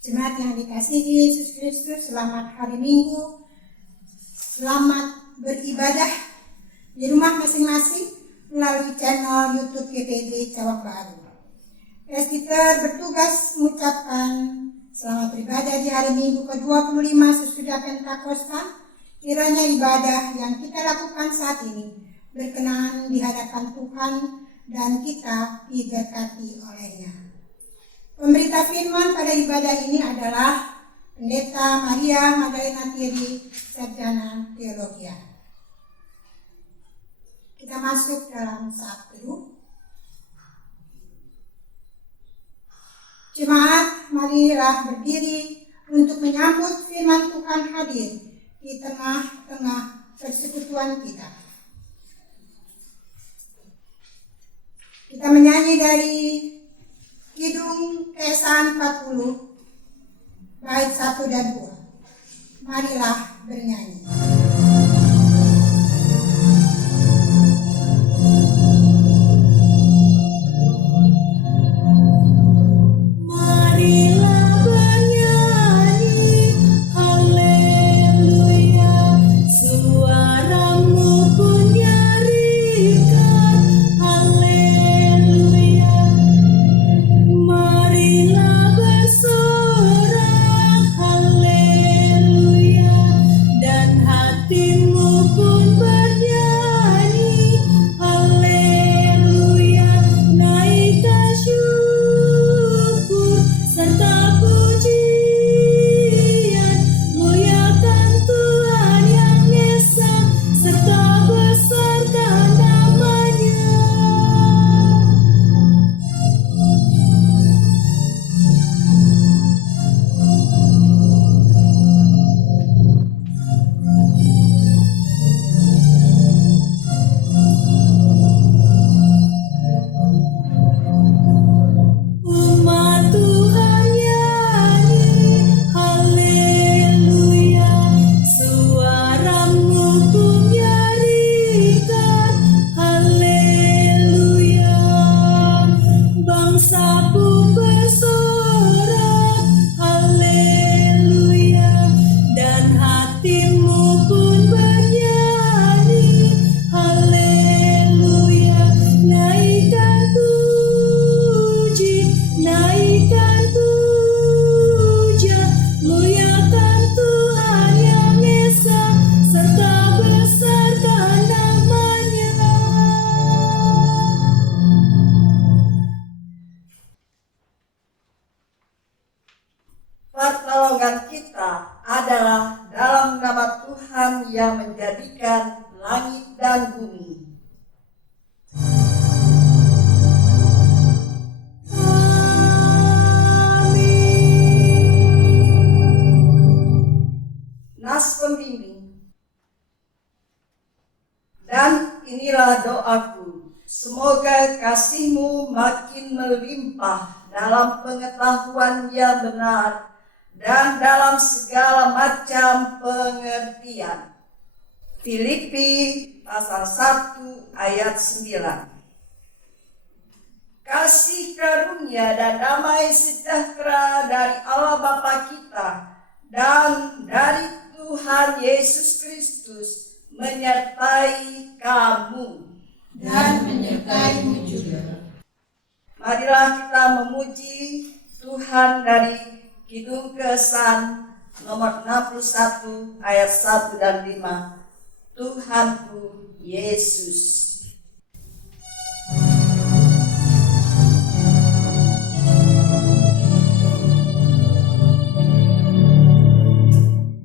Jemaat yang dikasihi Yesus Kristus, selamat hari Minggu, selamat beribadah di rumah masing-masing melalui channel YouTube GPD Cawang Baru. Presbiter bertugas mengucapkan selamat beribadah di hari Minggu ke-25 sesudah Pentakosta. Kiranya ibadah yang kita lakukan saat ini berkenan di hadapan Tuhan dan kita diberkati olehnya. Pemberita firman pada ibadah ini adalah Pendeta Maria Magdalena Thierry, Sarjana Teologia. Kita masuk dalam saat teduh. Jemaat, marilah berdiri untuk menyambut firman Tuhan hadir di tengah-tengah persekutuan kita. Kita menyanyi dari Kidung Kesan 40, bait 1 dan 2. Marilah bernyanyi. Pertolongan kita adalah dalam nama Tuhan yang menjadikan langit dan bumi. Nas pembimbing. Dan inilah doaku, semoga kasih-Mu makin melimpah dalam pengetahuan yang benar dan dalam segala macam pengertian. Filipi pasal 1 ayat 9. Kasih karunia dan damai sejahtera dari Allah Bapa kita dan dari Tuhan Yesus Kristus menyertai kamu Dan menyertai-Mu juga. Marilah kita memuji Tuhan dari Kidung Kesan nomor 61 ayat 1 dan 5. Tuhanku Yesus.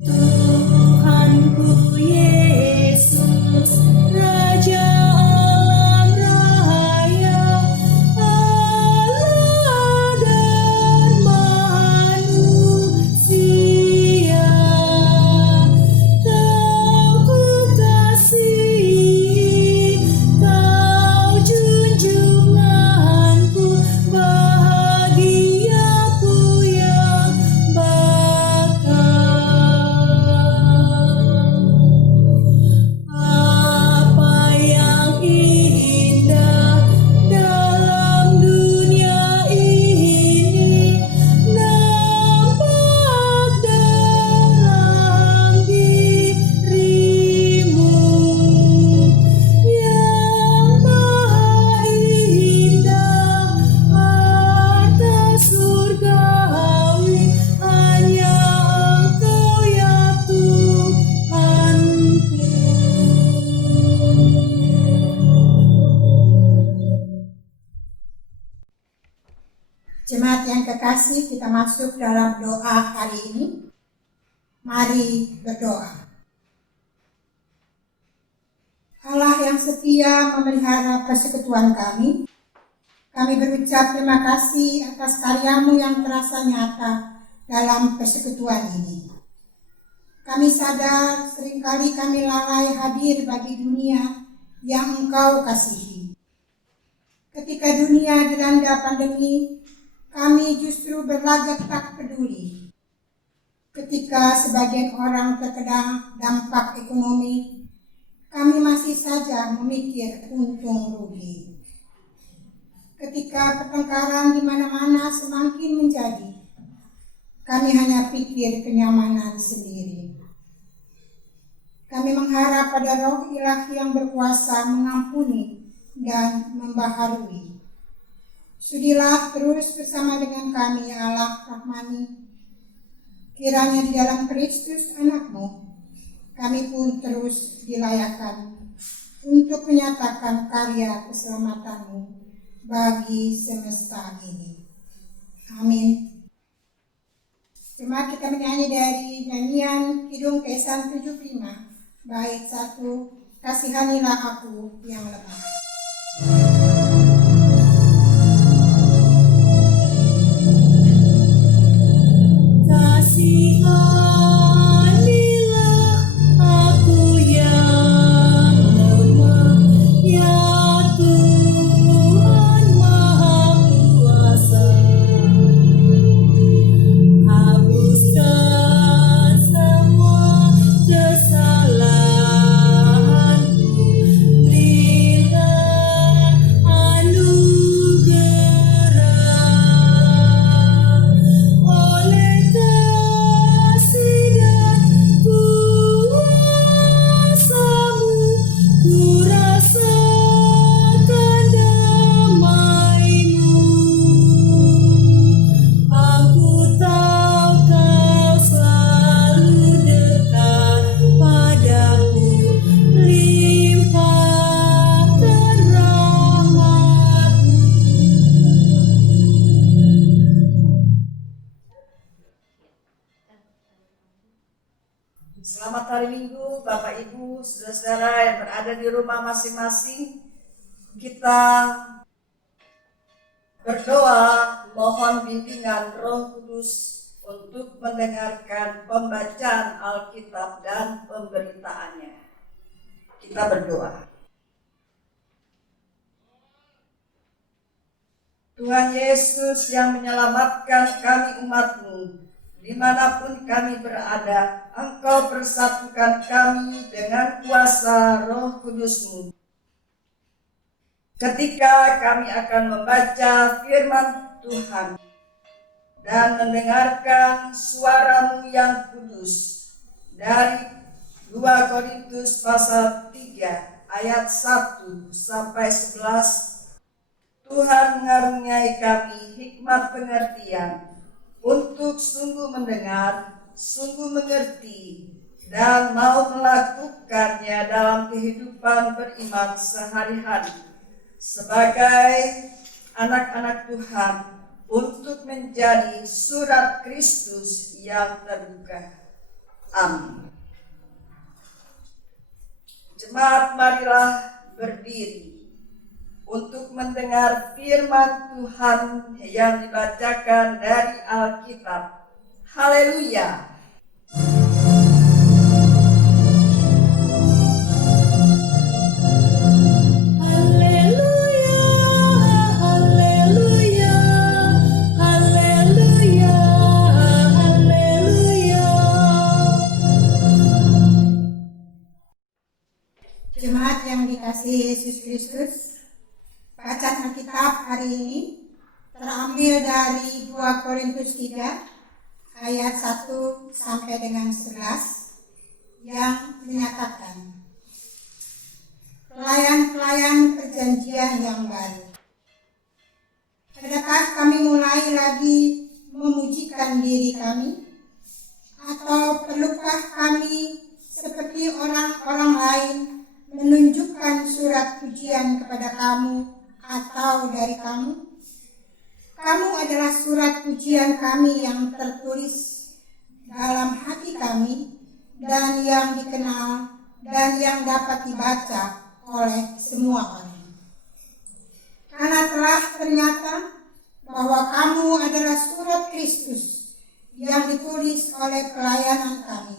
Tuhanku Yesus, Raja alam raya, Allah dan manusia, Kau ku kasihi Jemaat yang kekasih, kita masuk dalam doa hari ini. Mari berdoa. Allah yang setia memelihara persekutuan kami berucap terima kasih atas karya-Mu yang terasa nyata dalam persekutuan ini. Kami sadar seringkali kami lalai hadir bagi dunia yang Engkau kasihi. Ketika dunia dilanda pandemi, kami justru berlagak tak peduli. Ketika sebagian orang terkena dampak ekonomi, kami masih saja memikir untung rugi. Ketika pertengkaran di mana-mana semakin menjadi, kami hanya pikir kenyamanan sendiri. Kami mengharap pada Roh Ilahi yang berkuasa mengampuni dan membaharui. Sudilah terus bersama dengan kami, ya Allah Rahmani. Kiranya di dalam Kristus Anak-Mu, kami pun terus dilayakkan untuk menyatakan karya keselamatan-Mu bagi semesta ini. Amin. Jemaat, kita menyanyi dari nyanyian Kidung Kesan 75, bait 1, Kasihanilah Aku yang lemah. Kasihanilah aku yang lemah, ya Tuhan Maha Kuasa. Hapuskan semua kesalahanku, berilah anugerah. Oleh kasih dan kuasa-Mu, ku rasakan damai-Mu. Aku tahu Kau selalu dekat padaku, limpahkan rahmat-Mu. Selamat hari Minggu, Bapak Ibu, saudara-saudara yang berada di rumah masing-masing. Kita berdoa mohon bimbingan Roh Kudus untuk mendengarkan pembacaan Alkitab dan pemberitaannya. Kita berdoa. Tuhan Yesus yang menyelamatkan kami umat-Mu, dimanapun kami berada, Engkau persatukan kami dengan kuasa Roh Kudus-Mu. Ketika kami akan membaca firman Tuhan dan mendengarkan suara-Mu yang kudus dari 2 Korintus pasal 3 ayat 1 sampai 11, Tuhan mengaruniai kami hikmat pengertian untuk sungguh mendengar, sungguh mengerti, dan mau melakukannya dalam kehidupan beriman sehari-hari sebagai anak-anak Tuhan, untuk menjadi surat Kristus yang terbuka. Amin. Jemaat, marilah berdiri untuk mendengar firman Tuhan yang dibacakan dari Alkitab. Haleluya! Haleluya, haleluya, haleluya, haleluya. Jemaat yang dikasihi Yesus Kristus, bacaan Alkitab hari ini terambil dari 2 Korintus 3 ayat 1 sampai dengan 11 yang menyatakan pelayan-pelayan perjanjian yang baru. Adakah kami mulai lagi memujikan diri kami? Atau perlukah kami seperti orang-orang lain menunjukkan surat pujian kepada kamu atau dari kamu? Kamu adalah surat pujian kami yang tertulis dalam hati kami dan yang dikenal dan yang dapat dibaca oleh semua orang. Karena telah ternyata bahwa kamu adalah surat Kristus yang ditulis oleh pelayanan kami.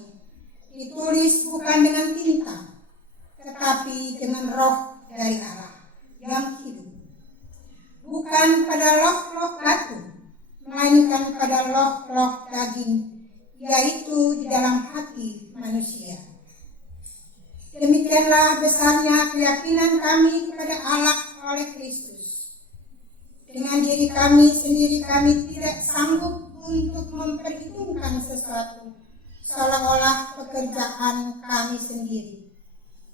Ditulis bukan dengan tinta, tetapi dengan Roh dari Allah yang hidup. Bukan pada loh-loh batu, melainkan pada loh-loh daging, yaitu di dalam hati manusia. Demikianlah besarnya keyakinan kami kepada Allah oleh Kristus. Dengan diri kami sendiri kami tidak sanggup untuk memperhitungkan sesuatu seolah-olah pekerjaan kami sendiri.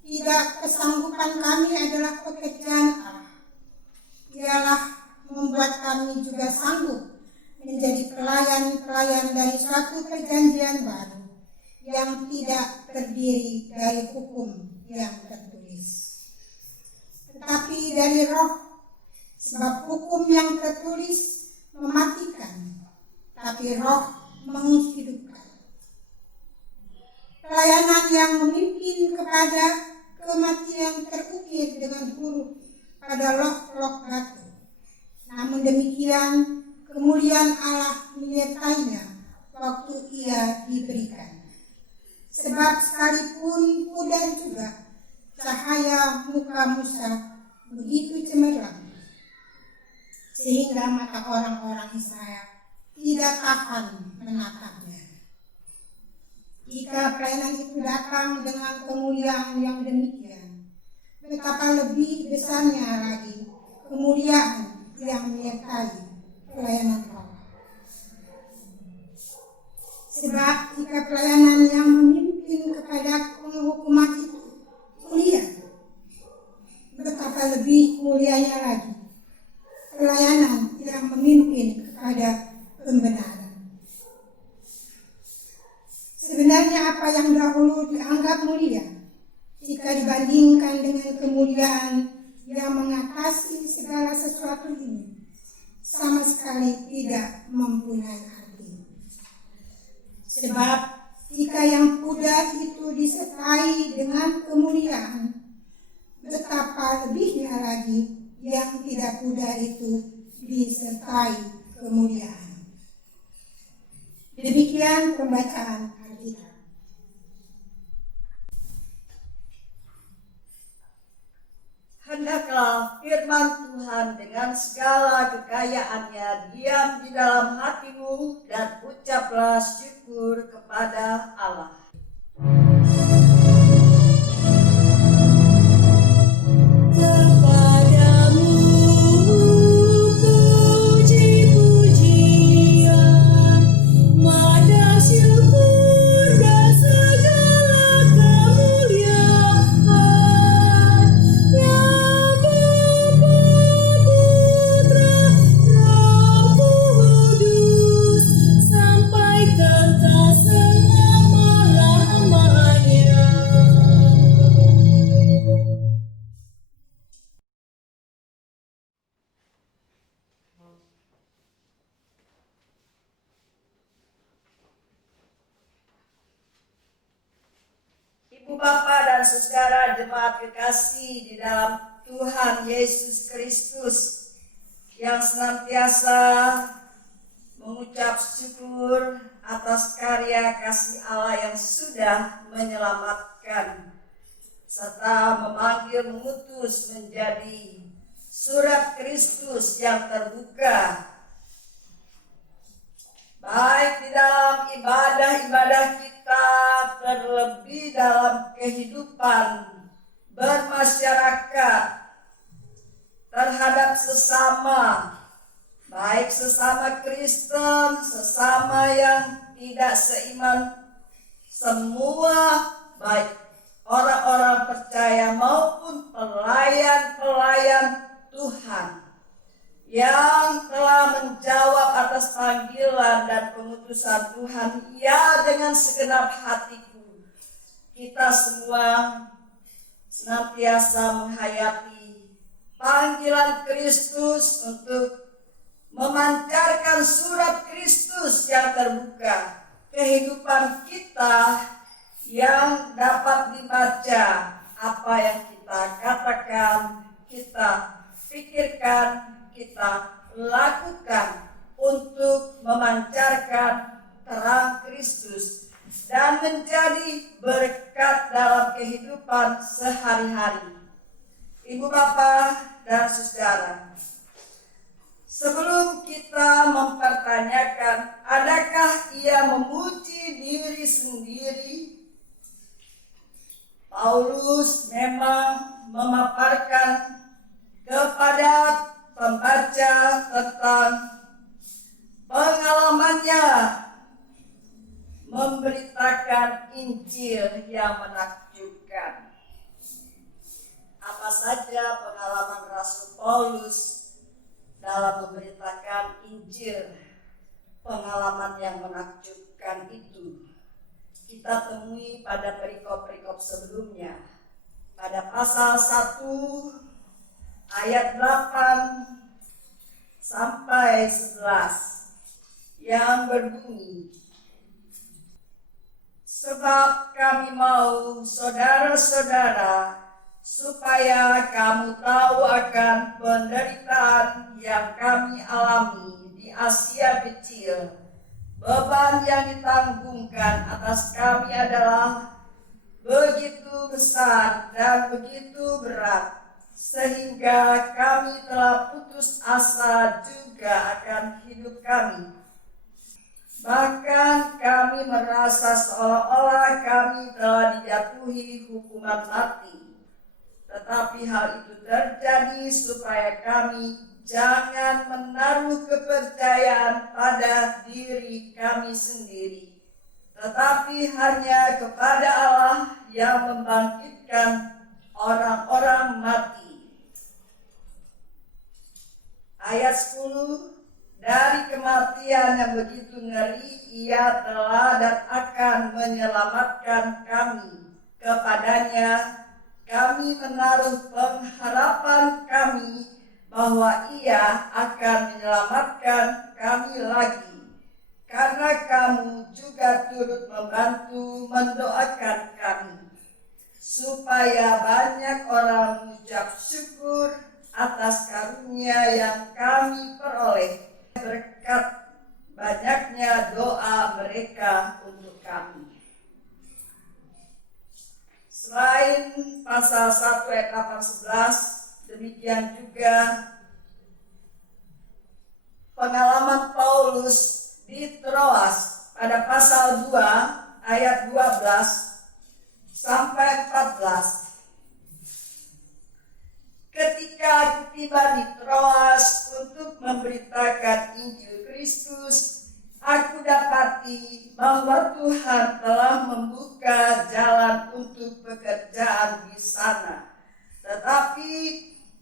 Tidak, kesanggupan kami adalah pekerjaan Allah. Ialah membuat kami juga sanggup menjadi pelayan-pelayan dari suatu perjanjian baru yang tidak terdiri dari hukum yang tertulis, tetapi dari Roh, sebab hukum yang tertulis mematikan, tapi Roh menghidupkan. Pelayanan yang memimpin kepada kematian terukir dengan huruf pada loh-loh batu. Namun demikian, kemuliaan Allah menyertainya waktu ia diberikan. Sebab sekalipun pudar juga cahaya muka Musa begitu cemerlang, sehingga mata orang-orang Israel tidak tahan menatapnya. Jika pelayanan itu datang dengan kemuliaan yang demikian, betapa lebih besarnya lagi kemuliaan yang menyertai pelayanan Roh. Sebab jika pelayanan yang memimpin kepada penghukuman itu mulia, betapa lebih mulianya lagi pelayanan yang memimpin kepada pembenaran. Sebenarnya apa yang dahulu dianggap mulia, jika dibandingkan dengan kemuliaan yang mengatasi segala sesuatu ini, sama sekali tidak mempunyai arti. Sebab jika yang pudar itu disertai dengan kemuliaan, betapa lebihnya lagi yang tidak pudar itu disertai kemuliaan. Demikian pembacaan Alkitab. Hendaklah firman Tuhan dengan segala kekayaannya diam di dalam hatimu dan ucaplah syukur kepada Allah. Kepadamu puji-pujian, madah syukur dan segala kemuliaan, ya Bapa, Putra, Roh Kudus, sampai kekal selama-lamanya. Ibu Bapa dan saudara jemaat kekasih di dalam Tuhan Yesus Kristus yang senantiasa mengucap syukur atas karya kasih Allah yang sudah menyelamatkan serta memanggil mengutus menjadi surat Kristus yang terbuka baik di dalam ibadah-ibadah kita, terlebih dalam kehidupan bermasyarakat terhadap sesama, baik sesama Kristen, sesama yang tidak seiman, semua baik orang-orang percaya maupun pelayan-pelayan Tuhan yang telah menjawab atas panggilan dan pengutusan Tuhan. Ya, dengan segenap hatiku kita semua senantiasa menghayati panggilan Kristus untuk memajukan memancarkan surat Kristus yang terbuka, kehidupan kita yang dapat dibaca, apa yang kita katakan, kita pikirkan, kita lakukan untuk memancarkan terang Kristus dan menjadi berkat dalam kehidupan sehari-hari. Ibu bapak dan saudara, sebelum kita mempertanyakan adakah ia memuji diri sendiri, Paulus memang memaparkan kepada pembaca tentang pengalamannya memberitakan Injil yang menakjubkan. Apa saja pengalaman Rasul Paulus dalam memberitakan Injil, pengalaman yang menakjubkan itu kita temui pada perikop-perikop sebelumnya. Pada pasal 1 ayat 8 sampai 11 yang berbunyi, sebab kami mau saudara-saudara supaya kamu tahu akan penderitaan yang kami alami di Asia Kecil. Beban yang ditanggungkan atas kami adalah begitu besar dan begitu berat, sehingga kami telah putus asa juga akan hidup kami. Bahkan kami merasa seolah-olah kami telah dijatuhi hukuman mati. Tetapi hal itu terjadi supaya kami jangan menaruh kepercayaan pada diri kami sendiri, tetapi hanya kepada Allah yang membangkitkan orang-orang mati. Ayat 10, dari kematian yang begitu ngeri, ia telah dan akan menyelamatkan kami. Kepadanya kami menaruh pengharapan kami bahwa ia akan menyelamatkan kami lagi, karena kamu juga turut membantu mendoakan kami, supaya banyak orang mengucap syukur atas karunia yang kami peroleh berkat banyaknya doa mereka untuk kami. Selain pasal 1 ayat 8-11, demikian juga pengalaman Paulus di Troas pada pasal 2 ayat 12 sampai 14. Ketika aku tiba di Troas untuk memberitakan Injil Kristus, aku dapati bahwa Tuhan telah membuka jalan untuk pekerjaan di sana. Tetapi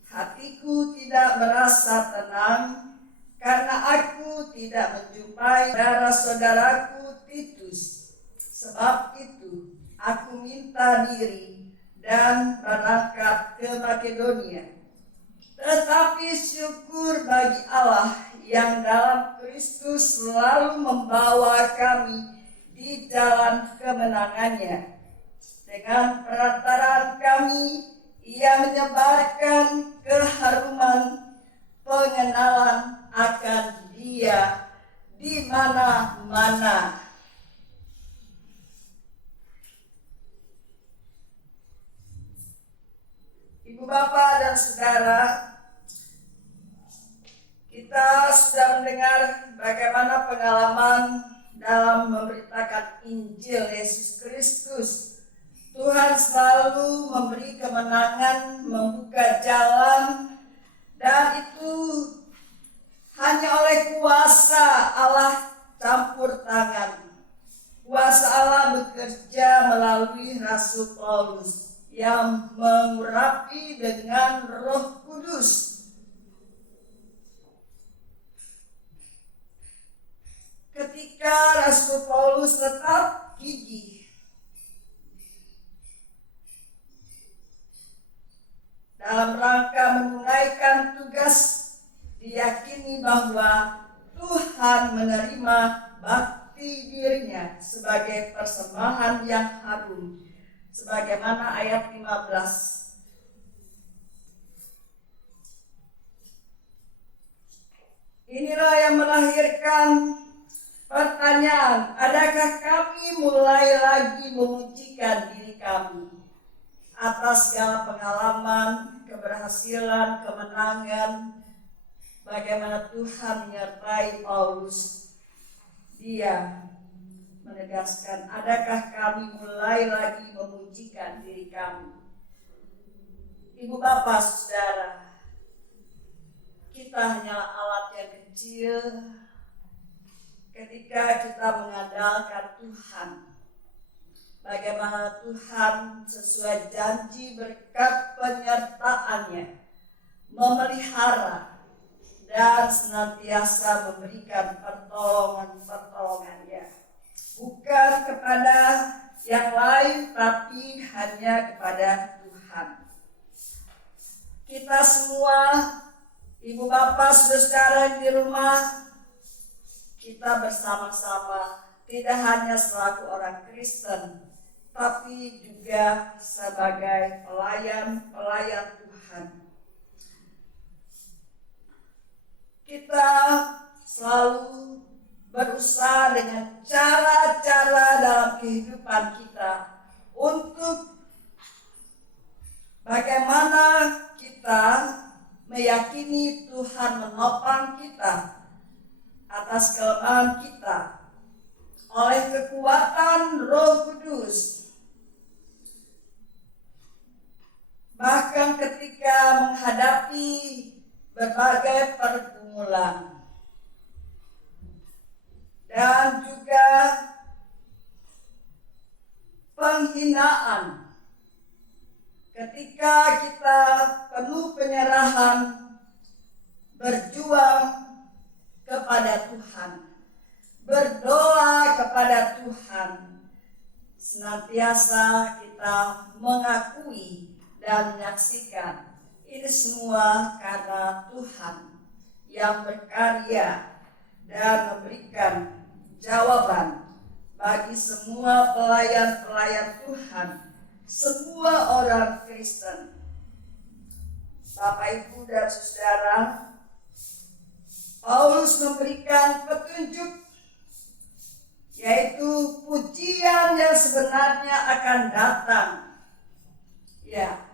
hatiku tidak merasa tenang karena aku tidak menjumpai saudara-saudaraku Titus. Sebab itu aku minta diri dan berangkat ke Makedonia. Tetapi syukur bagi Allah yang dalam Kristus selalu membawa kami di jalan kemenangannya. Dengan perantaraan kami, ia menyebarkan keharuman pengenalan akan Dia di mana-mana. Ibu bapak dan saudara, kita sudah mendengar bagaimana pengalaman dalam memberitakan Injil Yesus Kristus. Tuhan selalu memberi kemenangan, membuka jalan, dan itu hanya oleh kuasa Allah campur tangan. Kuasa Allah bekerja melalui Rasul Paulus yang mengurapi dengan Roh Kudus. Ketika Rasul Paulus tetap gigih dalam rangka menunaikan tugas, diyakini bahwa Tuhan menerima bakti dirinya sebagai persembahan yang harum, sebagaimana ayat 15. Inilah yang melahirkan pertanyaan, adakah kami mulai lagi memujikan diri kami atas segala pengalaman, keberhasilan, kemenangan, bagaimana Tuhan menyertai Paulus. Dia menegaskan, adakah kami mulai lagi memujikan diri kami. Ibu bapak saudara, kita hanyalah alat yang kecil ketika kita mengandalkan Tuhan. Bagaimana Tuhan sesuai janji berkat penyertaannya memelihara dan senantiasa memberikan pertolongan-pertolongannya, bukan kepada yang lain tapi hanya kepada Tuhan. Kita semua, ibu bapak, saudara di rumah, kita bersama-sama tidak hanya selaku orang Kristen, tapi juga sebagai pelayan-pelayan Tuhan. Kita selalu berusaha dengan cara-cara dalam kehidupan kita untuk bagaimana kita meyakini Tuhan menopang kita atas kelemahan kita oleh kekuatan Roh Kudus. Bahkan ketika menghadapi berbagai pergumulan dan juga penghinaan, ketika kita penuh penyerahan, berjuang kepada Tuhan, berdoa kepada Tuhan, senantiasa kita mengakui dan menyaksikan ini semua karena Tuhan yang berkarya dan memberikan jawaban bagi semua pelayan-pelayan Tuhan, semua orang Kristen. Bapak, Ibu, dan Saudara, Paulus memberikan petunjuk, yaitu pujian yang sebenarnya akan datang. Ya,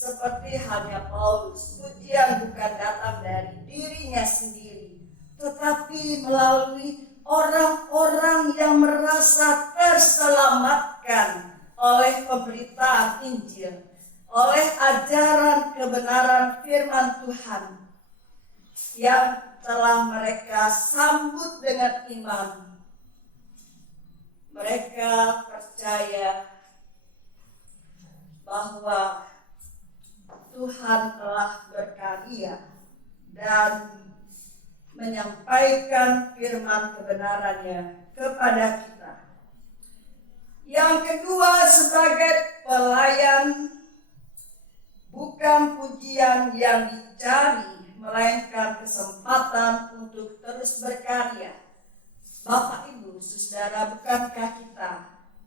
seperti halnya Paulus, pujian bukan datang dari dirinya sendiri, tetapi melalui orang-orang yang merasa terselamatkan oleh pemberitaan Injil, oleh ajaran kebenaran firman Tuhan yang telah mereka sambut dengan iman. Mereka percaya bahwa Tuhan telah berkarya dan menyampaikan firman kebenarannya kepada kita. Yang kedua, sebagai pelayan, bukan pujian yang dicari, melainkan kesempatan untuk terus berkarya. Bapak, Ibu, Saudara, bukankah kita,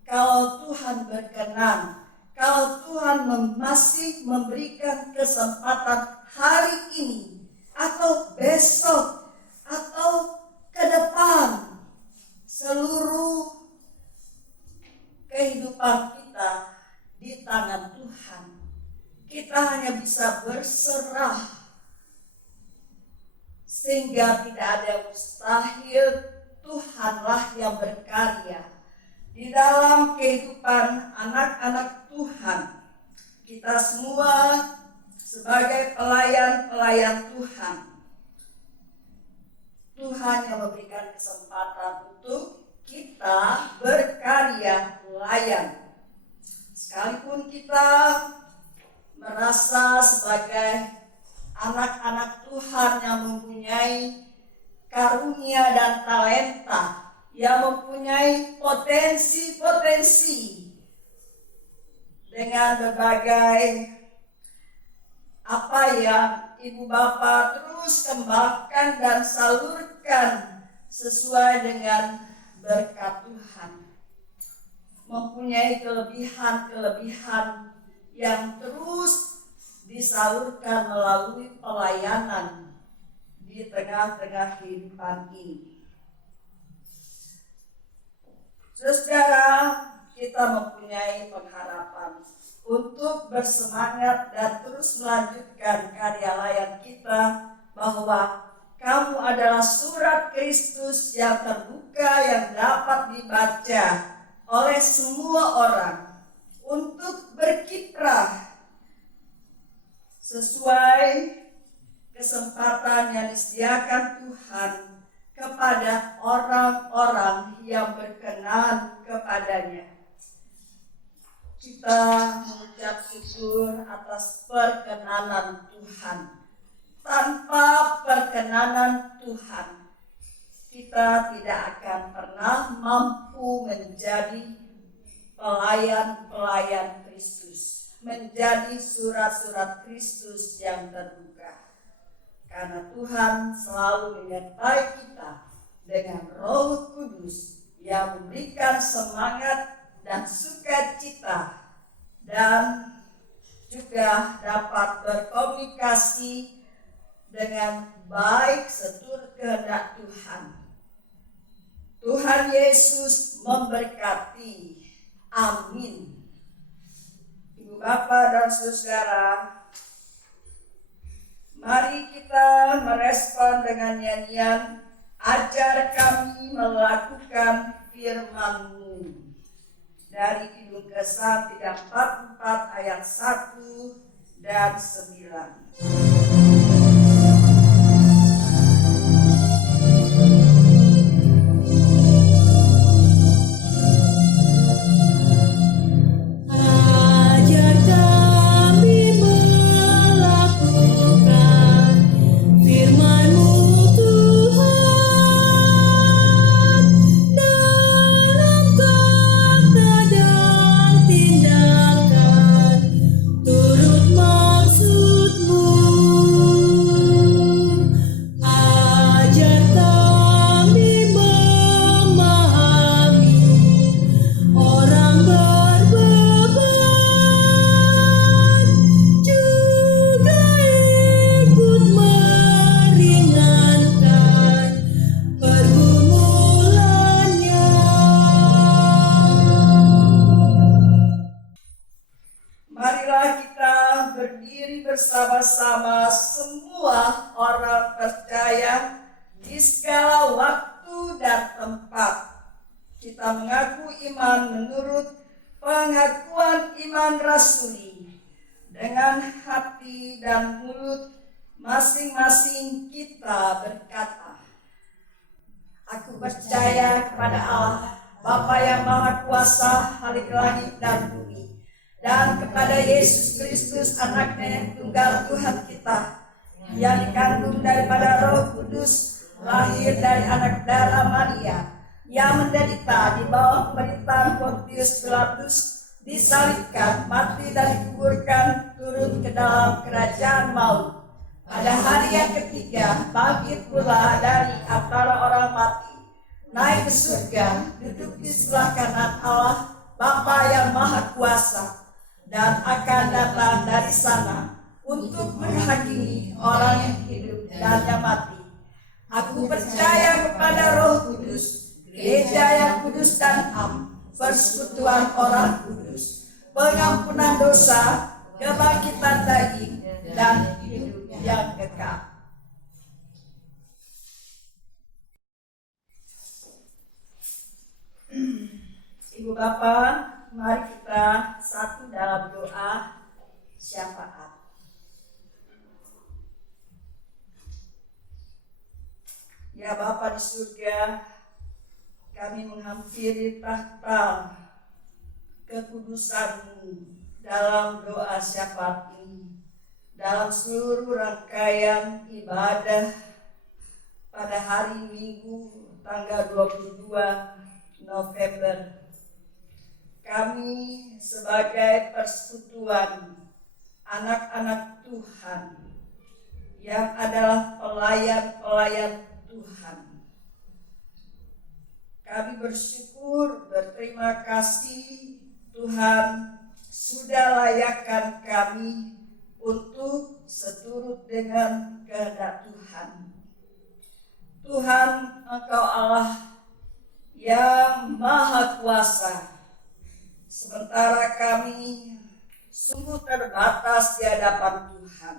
kalau Tuhan berkenan, kalau Tuhan masih memberikan kesempatan hari ini atau besok atau ke depan, seluruh kehidupan kita di tangan Tuhan. Kita hanya bisa berserah, sehingga tidak ada yang mustahil. Tuhanlah yang berkarya di dalam kehidupan anak-anak Tuhan. Kita semua sebagai pelayan-pelayan Tuhan, Tuhan yang memberikan kesempatan untuk kita berkarya pelayan. Sekalipun kita merasa sebagai anak-anak Tuhan yang mempunyai karunia dan talenta, yang mempunyai potensi-potensi dengan berbagai apa yang Ibu Bapak terus kembangkan dan salurkan sesuai dengan berkat Tuhan, mempunyai kelebihan-kelebihan yang terus disalurkan melalui pelayanan di tengah-tengah kehidupan ini. Saudara, kita mempunyai pengharapan untuk bersemangat dan terus melanjutkan karya layan kita, bahwa kamu adalah surat Kristus yang terbuka yang dapat dibaca oleh semua orang untuk berkiprah sesuai kesempatan yang disediakan Tuhan kepada orang-orang yang berkenan kepadanya. Kita mengucap syukur atas perkenanan Tuhan. Tanpa perkenanan Tuhan, kita tidak akan pernah mampu menjadi pelayan-pelayan Kristus, menjadi surat-surat Kristus yang terbuka. Karena Tuhan selalu menyertai kita dengan Roh Kudus yang memberikan semangat dan sukacita, dan juga dapat berkomunikasi dengan baik seturut kehendak Tuhan. Tuhan Yesus memberkati. Amin. Ibu Bapa dan Saudara, mari kita merespon dengan nyanyian "Ajar Kami Melakukan Firman-Mu" dari Kidung Kesal 344 ayat 1 dan 9. Ajar kami melakukan firman-Mu Tuhan, dalam kata dan tindakan turut maksud-Mu. Ajar kami memahami orang berbeban, juga ikut meringankan pergumulannya. Marilah kita berdiri bersama-sama semua orang percaya di segala waktu dan tempat. Kita mengaku iman menurut pengakuan iman rasuli. Dengan hati dan mulut masing-masing kita berkata, "Aku percaya kepada Allah, Bapa yang Maha Kuasa, Halik langit dan bumi, dan kepada Yesus Kristus, Anaknya yang tunggal Tuhan kita, yang dikandung daripada Roh Kudus, lahir dari anak darah Maria, yang menderita di bawah pemerintahan Pontius Pilatus, disalibkan, mati dan dikuburkan, turun ke dalam kerajaan maut. Pada hari yang ketiga, bangkit pula dari antara orang mati, naik ke surga, duduk di sebelah kanan Allah, Bapa yang Maha Kuasa, dan akan datang dari sana untuk menghakimi orang yang hidup dan yang mati. Aku percaya kepada Roh Kudus, gereja yang kudus dan am, persekutuan orang kudus, pengampunan dosa, kebangkitan daging, dan hidup yang kekal." Ibu Bapa, mari kita satu dalam doa syafaat. Ya Bapa di surga, kami menghampiri tahta kekudusan-Mu dalam doa syafaat ini, dalam seluruh rangkaian ibadah pada hari Minggu tanggal 22 November. Kami sebagai persekutuan anak-anak Tuhan yang adalah pelayan-pelayan Tuhan, kami bersyukur, berterima kasih Tuhan sudah layakkan kami untuk seturut dengan kehendak Tuhan. Tuhan, Engkau Allah yang Maha Kuasa, sementara kami sungguh terbatas di hadapan Tuhan.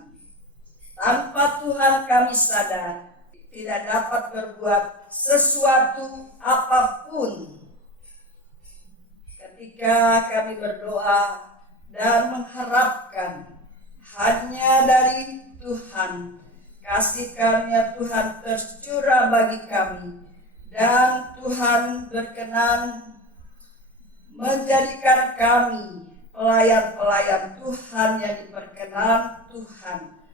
Tanpa Tuhan kami sadar tidak dapat berbuat sesuatu apapun. Ketika kami berdoa dan mengharapkan hanya dari Tuhan, kasih karunia Tuhan tercurah bagi kami, dan Tuhan berkenan menjadikan kami pelayan-pelayan Tuhan yang diperkenan Tuhan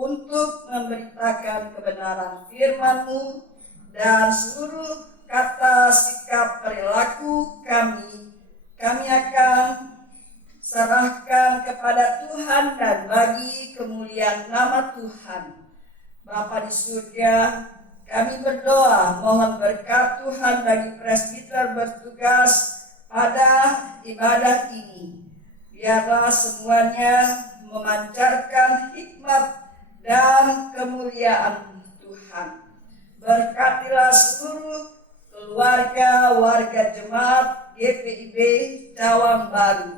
untuk memberitakan kebenaran firman-Mu, dan seluruh kata sikap perilaku kami akan serahkan kepada Tuhan dan bagi kemuliaan nama Tuhan. Bapa di surga, kami berdoa mohon berkat Tuhan bagi presbiter bertugas pada ibadah ini. Biarlah semuanya memancarkan hikmat dan kemuliaan Tuhan. Berkatilah seluruh keluarga warga jemaat GPIB Cawang Baru.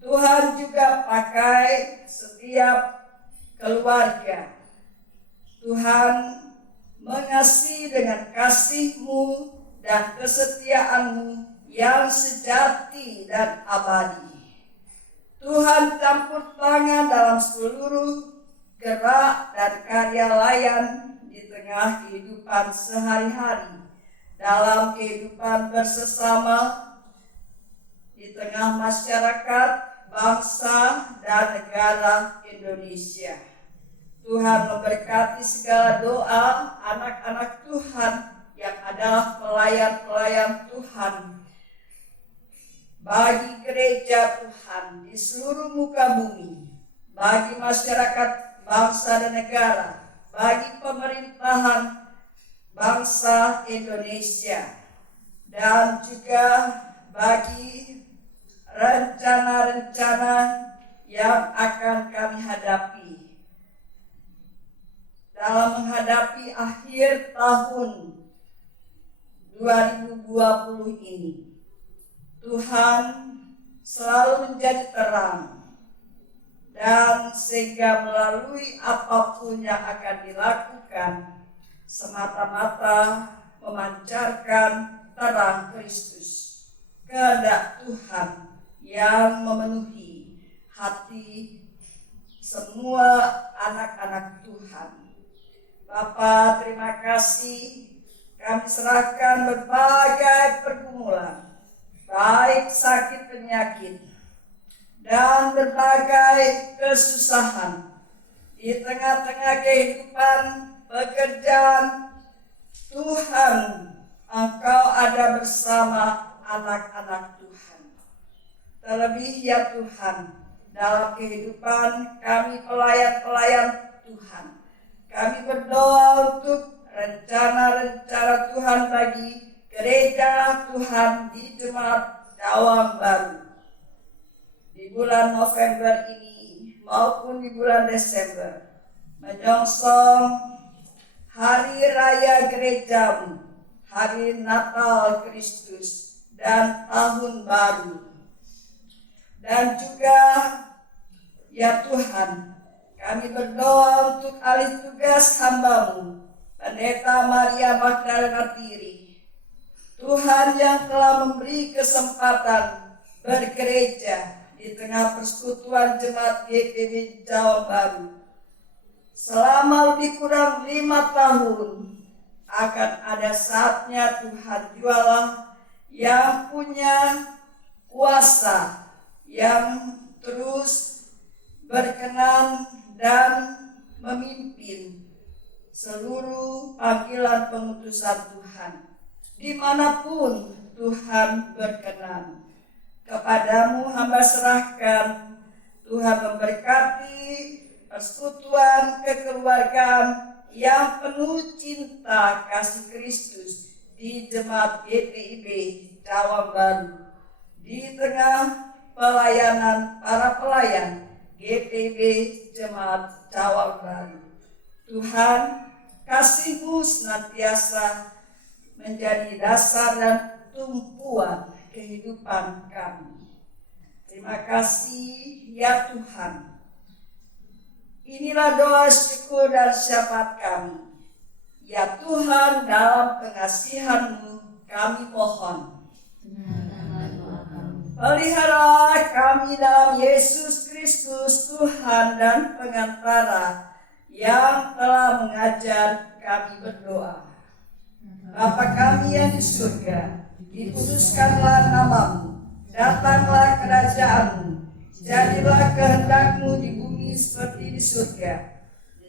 Tuhan juga pakai setiap keluarga. Tuhan mengasihi dengan kasih-Mu dan kesetiaan-Mu yang sejati dan abadi. Tuhan campur tangan dalam seluruh gerak dan karya layan di tengah kehidupan sehari-hari, dalam kehidupan bersesama, di tengah masyarakat, bangsa, dan negara Indonesia. Tuhan memberkati segala doa anak-anak Tuhan yang adalah pelayan-pelayan Tuhan bagi gereja Tuhan di seluruh muka bumi, bagi masyarakat, bangsa, dan negara, bagi pemerintahan bangsa Indonesia, dan juga bagi rencana-rencana yang akan kami hadapi dalam menghadapi akhir tahun 2020 ini. Tuhan selalu menjadi terang, dan sehingga melalui apapun yang akan dilakukan semata-mata memancarkan terang Kristus, kehendak Tuhan yang memenuhi hati semua anak-anak Tuhan. Bapa, terima kasih, kami serahkan berbagai pergumulan, baik sakit penyakit dan berbagai kesusahan di tengah-tengah kehidupan pekerjaan. Tuhan, Engkau ada bersama anak-anak Tuhan. Terlebih ya Tuhan, dalam kehidupan kami pelayan-pelayan Tuhan, kami berdoa untuk rencana-rencana Tuhan bagi gereja Tuhan di Jemaat Cawang Baru di bulan November ini maupun di bulan Desember, menyongsong Hari Raya Gerejamu, Hari Natal Kristus, dan Tahun Baru. Dan juga ya Tuhan, kami berdoa untuk alih tugas hamba-Mu, Pendeta Maria Magdalena Piri. Tuhan yang telah memberi kesempatan bergereja di tengah persekutuan jemaat GPIB Cawang Baru selama lebih kurang 5 tahun, akan ada saatnya Tuhan jualah yang punya kuasa, yang terus berkenan dan memimpin seluruh panggilan pengutusan Tuhan dimanapun Tuhan berkenan. Kepadamu hamba serahkan. Tuhan memberkati persekutuan kekeluargaan yang penuh cinta kasih Kristus di Jemaat GPIB Cawang Baru, di tengah pelayanan para pelayan GPIB Jemaat Cawang Baru. Tuhan, kasih-Mu senantiasa menjadi dasar dan tumpuan kehidupan kami. Terima kasih ya Tuhan. Inilah doa syukur dan syafaat kami. Ya Tuhan, dalam pengasihan-Mu kami mohon. Pelihara kami dalam Yesus Kristus, Tuhan dan pengantara yang telah mengajar kami berdoa. Bapa kami yang di surga, dikuduskanlah nama-Mu, datanglah kerajaan-Mu, jadilah kehendak-Mu di bumi seperti di surga.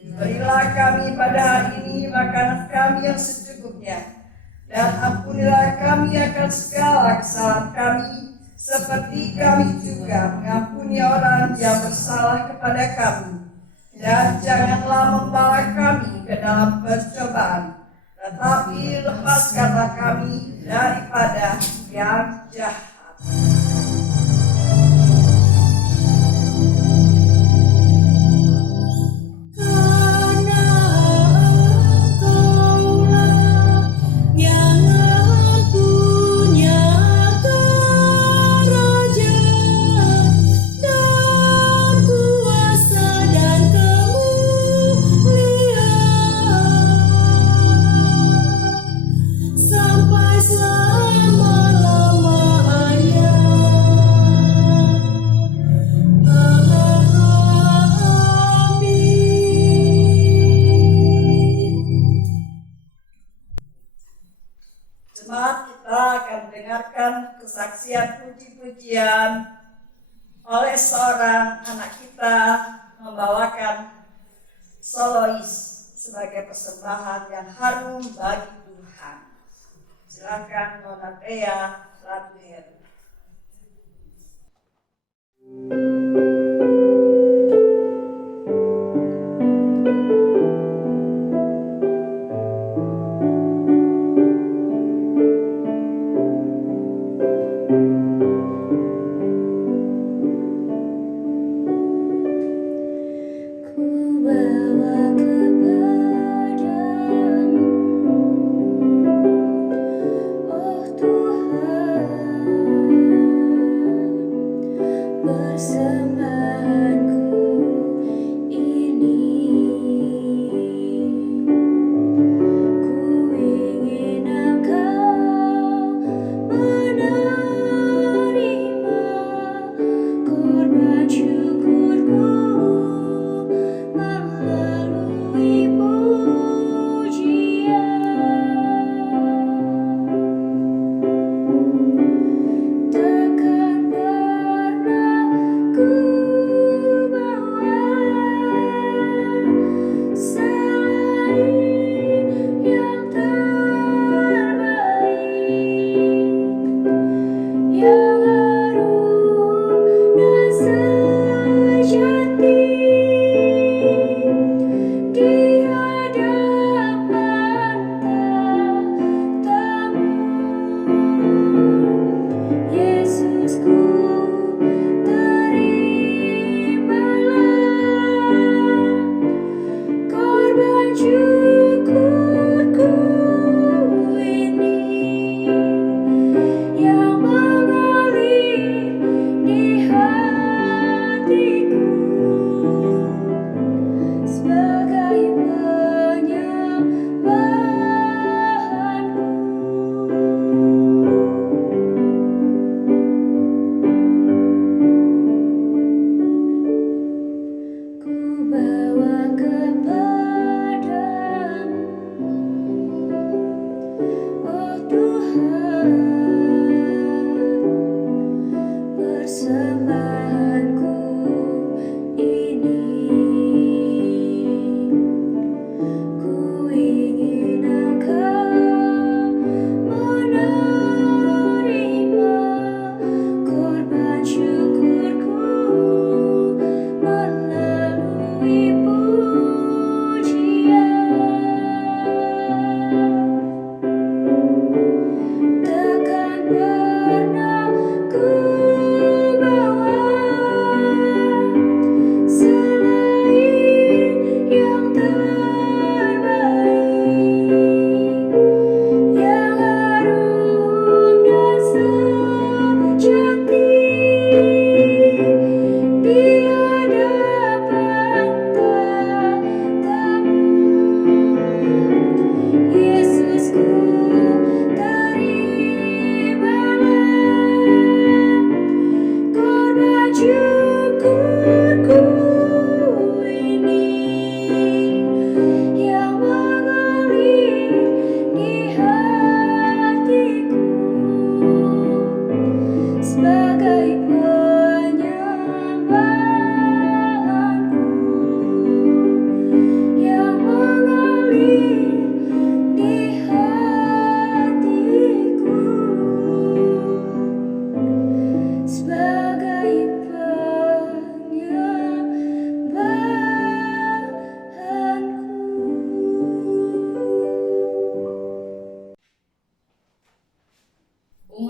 Berilah kami pada hari ini makanan kami yang secukupnya, dan ampunilah kami akan segala kesalahan kami, seperti kami juga mengampuni orang yang bersalah kepada kami. Dan janganlah membawa kami ke dalam percobaan, tetapi lepaskanlah kami daripada yang jahat. Karena Engkaulah yang punya kerajaan dan kuasa dan kemuliaan sampai selama-lamanya. Jemaat, kita akan mendengarkan kesaksian puji-pujian oleh seorang anak kita membawakan solois sebagai persembahan yang harum bagi Tuhan. Silakan Nona Thea Ratuher. Ku bawa kepadamu, oh Tuhan, bersama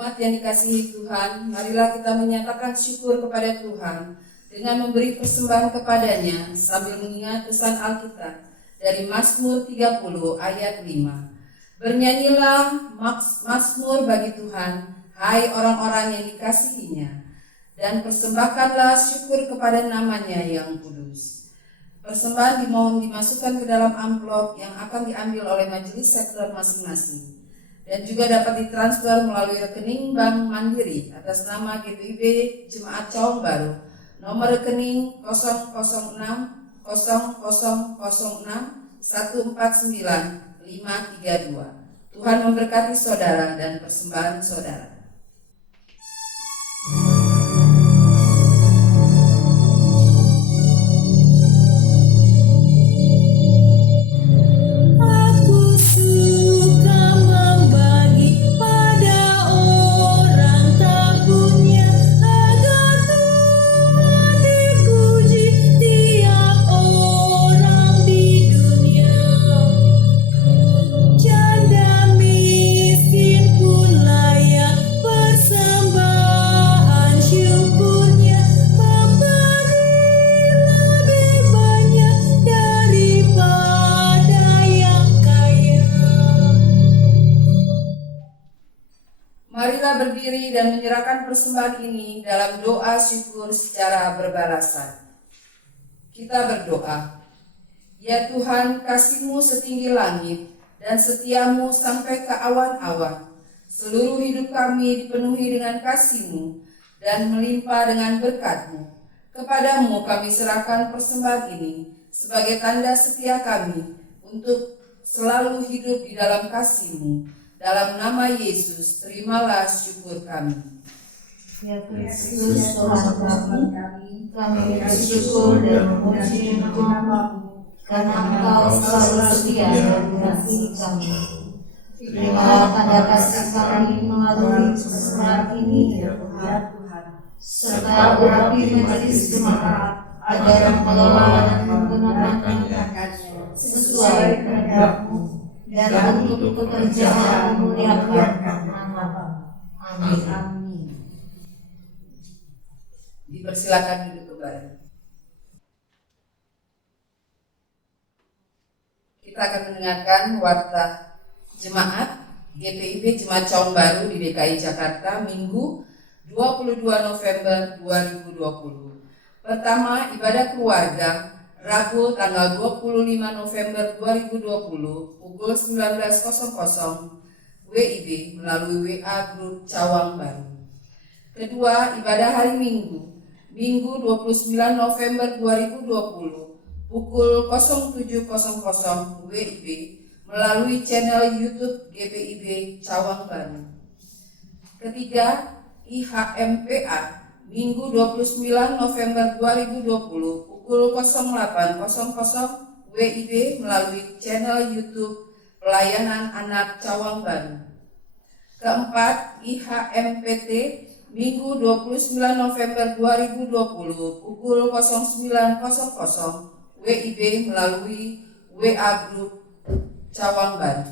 Umat yang dikasihi Tuhan, marilah kita menyatakan syukur kepada Tuhan dengan memberi persembahan kepadanya sambil mengingat pesan Alkitab dari Mazmur 30 ayat 5. Bernyanyilah mazmur bagi Tuhan, hai orang-orang yang dikasihinya, dan persembahkanlah syukur kepada namanya yang kudus. Persembahan dimohon dimasukkan ke dalam amplop yang akan diambil oleh majelis sektor masing-masing dan juga dapat ditransfer melalui rekening Bank Mandiri atas nama GPIB Jemaat Cawang Baru, nomor rekening 006 0006 149 532. Tuhan memberkati saudara dan persembahan saudara. Aku suka membagi pada orang tak punya, agar Tuhan dipuji tiap orang di dunia. Janda miskin pun layak persembahan syukurnya, memberi lebih banyak daripada yang kaya. Marilah berdiri dan menyerahkan persembahan ini dalam doa syukur secara berbalasan. Kita berdoa. Ya Tuhan, kasih-Mu setinggi langit dan setia-Mu sampai ke awan-awan. Seluruh hidup kami dipenuhi dengan kasih-Mu dan melimpah dengan berkat-Mu. Kepadamu kami serahkan persembahan ini sebagai tanda setia kami untuk selalu hidup di dalam kasih-Mu. Dalam nama Yesus, terimalah syukur kami. Ya Kristus Tuhan kami bersyukur dan memuji nama-Mu, karena Engkau selalu setia dan mengasihi kami. Terimalah tanda kasih kami melalui persembahan ini, ya Tuhan, serta urapi majelis jemaat agar mengelola dan menggunakan anggarannya sesuai kehendak-Mu dan untuk pekerjaan memuliakan nama-Mu. Amin. Dipersilakan duduk kembali. Kita akan mendengarkan warta jemaat GPIB Jemaat Cawang Baru di DKI Jakarta Minggu 22 November 2020. Pertama, ibadah keluarga Rabu tanggal 25 November 2020 pukul 19.00 WIB melalui WA Grup Cawang Baru. Kedua, ibadah hari Minggu 29 November 2020 pukul 07.00 WIB melalui channel YouTube GPIB Cawang Baru. Ketiga, IHMPA Minggu 29 November 2020 pukul 08.00 WIB melalui channel YouTube Pelayanan Anak Cawang Baru. Keempat, IHMPT Minggu 29 November 2020 pukul 09.00 WIB melalui WA Grup Cawang Baru.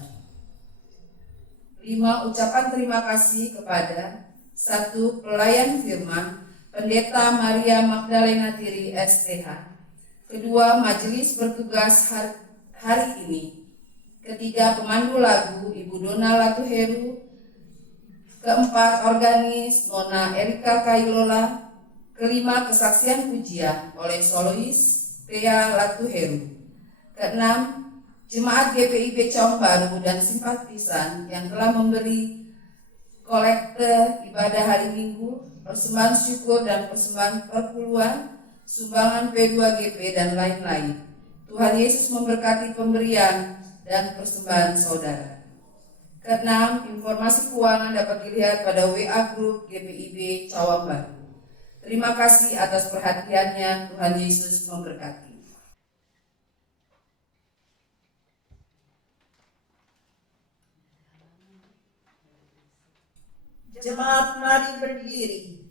5. Ucapan terima kasih kepada 1. Pelayan firman Pendeta Maria Magdalena Tiri STH. Kedua, majelis bertugas hari ini. Ketiga, pemandu lagu Ibu Dona Latuheru. Keempat, organis Nona Erika Kailola. Kelima, kesaksian pujian oleh solois Thea Latuheru. Keenam, jemaat GPIB Cawang Baru dan simpatisan yang telah memberi kolekte ibadah hari Minggu, persembahan syukur dan persembahan perpuluhan, sumbangan P2GP dan lain-lain. Tuhan Yesus memberkati pemberian dan persembahan saudara. Keenam, informasi keuangan dapat dilihat pada WA Grup GPIB Cawang Baru. Terima kasih atas perhatiannya. Tuhan Yesus memberkati. Jemaat, mari berdiri.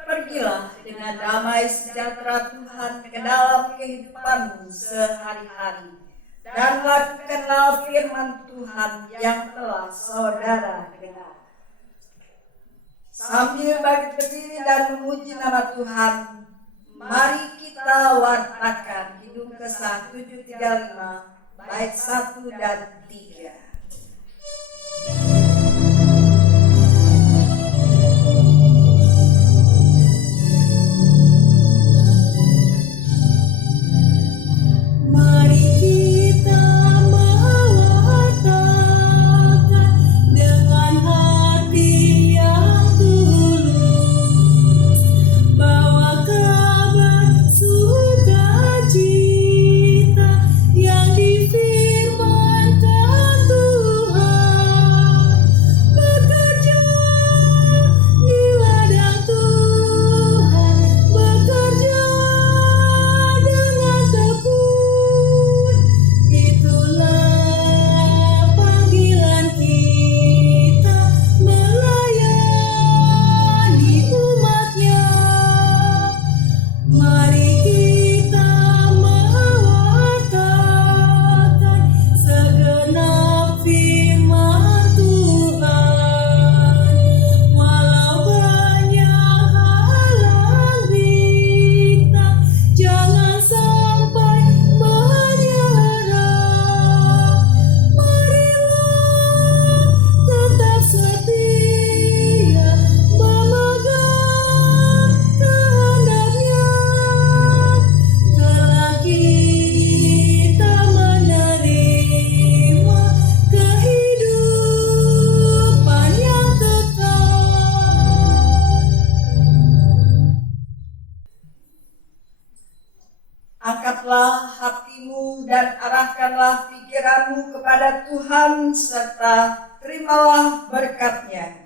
Pergilah dengan damai sejahtera Tuhan ke dalam kehidupanmu sehari-hari, dan lakukanlah firman Tuhan yang telah saudara dengar. Sambil berdiri dan memuji nama Tuhan, mari kita wartakan Kidung Kesan 735 bait 1 dan 3. Mari kita mewartakan dengan hati yang tulus, bawa kabar sukacita yang difirmankan Tuhan. Bekerja di ladang Tuhan, bekerja dengan tekun. Itulah panggilan kita melayani umatnya. Mari kita mewartakan segenap firman Tuhan. Walau banyak halang bintang, jangan sampai menyerah. Marilah tetap setia memegang kehendaknya. Kelak kita menerima kehidupan yang kekal. Angkatlah hatimu dan arahkanlah pikiranmu kepada Tuhan serta terimalah berkat-Nya.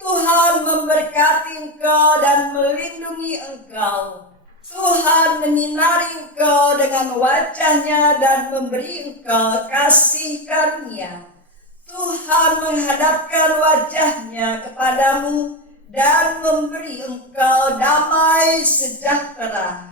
Tuhan memberkati engkau dan melindungi engkau. Tuhan menyinari engkau dengan wajah-Nya dan memberi engkau kasih karunia. Tuhan menghadapkan wajah-Nya kepadamu dan memberi engkau damai sejahtera.